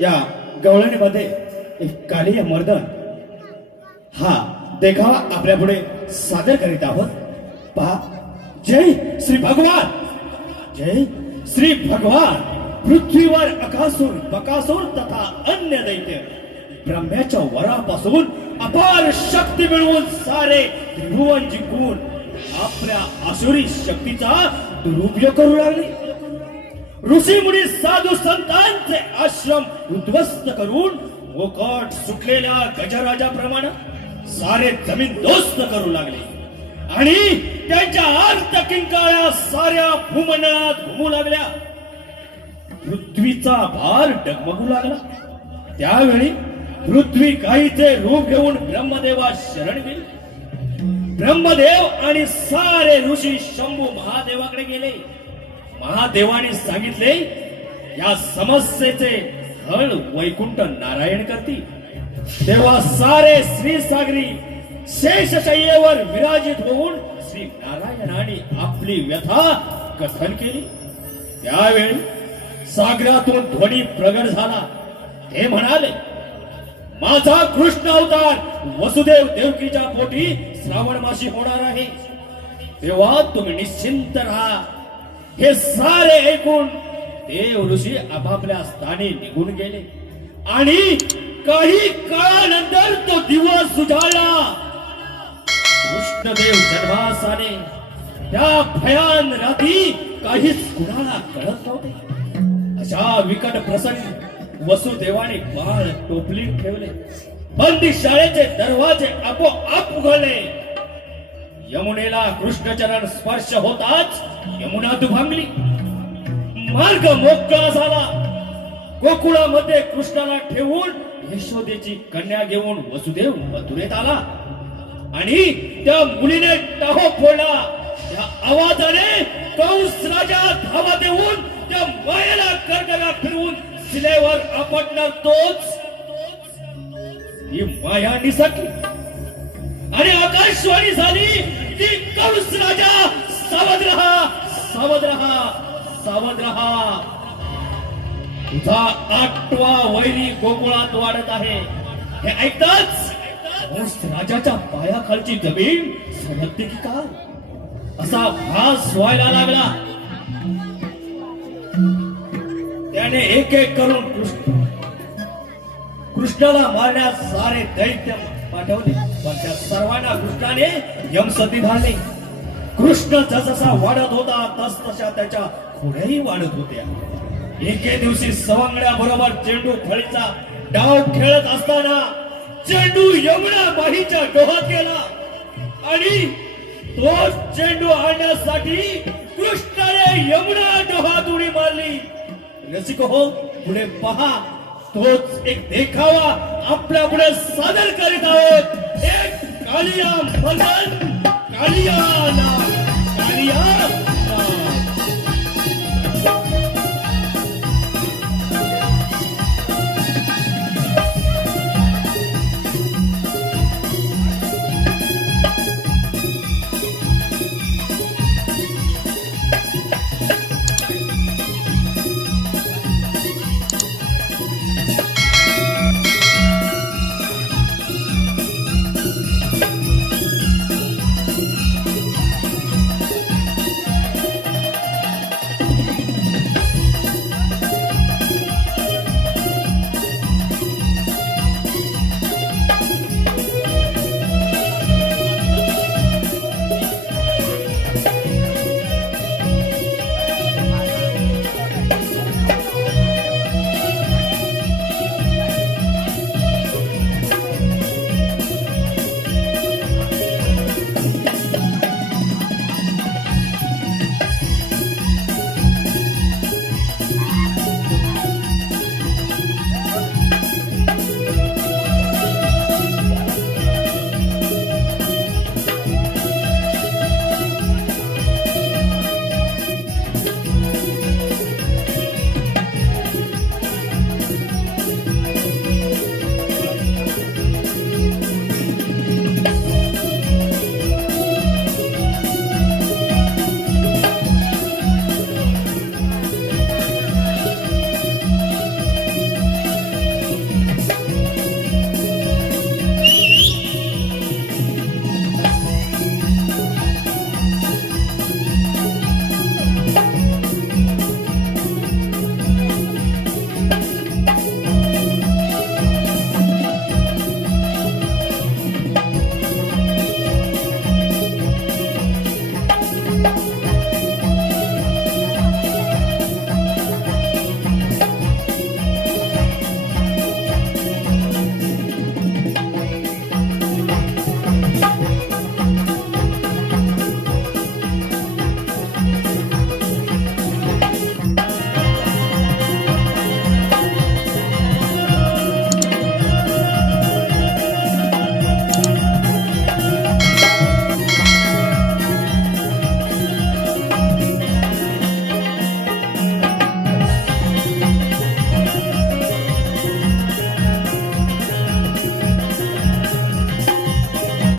या गवळणीमध्ये एक कालीय मर्दन हा देखावा आपल्या पुढे सादर करीत आहोत. पहा. जय श्री भगवान, जय श्री भगवान. पृथ्वीवर अकासुर बकासूर तथा अन्य दैत्य ब्रह्म्याच्या वरापासून अपार शक्ती मिळवून सारे त्रिभुवन जिंकून आपल्या आसुरी शक्तीचा दुरुपयोग करू लागले. ऋषी मुनी साधू संतांचे आश्रम उद्ध्वस्त करून मोकाट सुटलेल्या गजराजाप्रमाणे सारे जमीन दोस्त करू लागले आणि त्यांच्या अर्थ किंकाळ्या साऱ्या भूमंडळात घुमू लागल्या. पृथ्वीचा भार डगमगू लागला. त्यावेळी पृथ्वी काहीचे रूप घेऊन ब्रह्मदेवास शरण गेली. ब्रह्मदेव आणि सारे ऋषी शंभू महादेवाकडे गेले. महादेवाने सांगितले, या समस्येचे हळ वैकुंठ नारायण करतील. तेव्हा सारे श्री सागरी शेषशय्येवर विराजित होऊन श्री नारायणाने आपली व्यथा कथन केली. त्यावेळी सागरातून ध्वनी प्रगट झाला. ते म्हणाले, माझा कृष्ण अवतार वसुदेव देवकीच्या पोटी श्रावण मासी होणार आहे. तेव्हा तुम्ही निश्चिंत राहा. हे सारे ऐकून देव ऋषी आपापल्या स्थानी निघून गेले आणि काही काळानंतर तो दिवस उजाळला. कृष्णदेव जन्मास आले. त्या भयान रात्री काहीच कुणाला कळत नव्हते. अशा विकट प्रसंग वसुदेवाने बाळ टोपलीत ठेवले. बंदी शाळेचे दरवाजे आपोआप उघडले. यमुनेला कृष्णचरण स्पर्श होताच यमुना दुभांगली. मार्ग मोकळा झाला. गोकुळामध्ये कृष्णाला ठेवून यशोदेची कन्या घेऊन वसुदेव मथुरेत आला आणि त्या मुलीने टाहो फोडला. त्या आवाजाने कंस राजा धावा देऊन त्या मायेला कर्दव्या फिरवून शिलेवर आपटणार. तोच ही माया निसटली आणि आकाशवाणी झाली की कंस राजा सावध रहा, सावध रहा, सावध रहा. तुझा 8वा वैरी गोकुळात वाढत आहे. हे ऐकताच कंस राजाच्या पायाखालची जमीन सरकते की काय असा भास व्हायला लागला. त्याने एक एक करून कृष्णाला मारण्यास सारे दैत्य पाठवले. पण त्या सर्वांना कृष्णाने यमसती घालले. कृष्ण जसा वाढत होता तस तशा त्याच्या खोड्याही वाढत होत्या. एके दिवशी सवंगड्या बरोबर चेंडू फळीचा डाव खेळत असताना चेंडू यमुना माहीच्या डोहात गेला आणि तो चेंडू आणण्यासाठी कृष्णाने यमुना डोहात उडी मारली. रसिक हो, पुढे पहा. तोच एक देखावा आपल्या पुढे सादर करीत आहोत. एक कालिया मर्दन, कालिया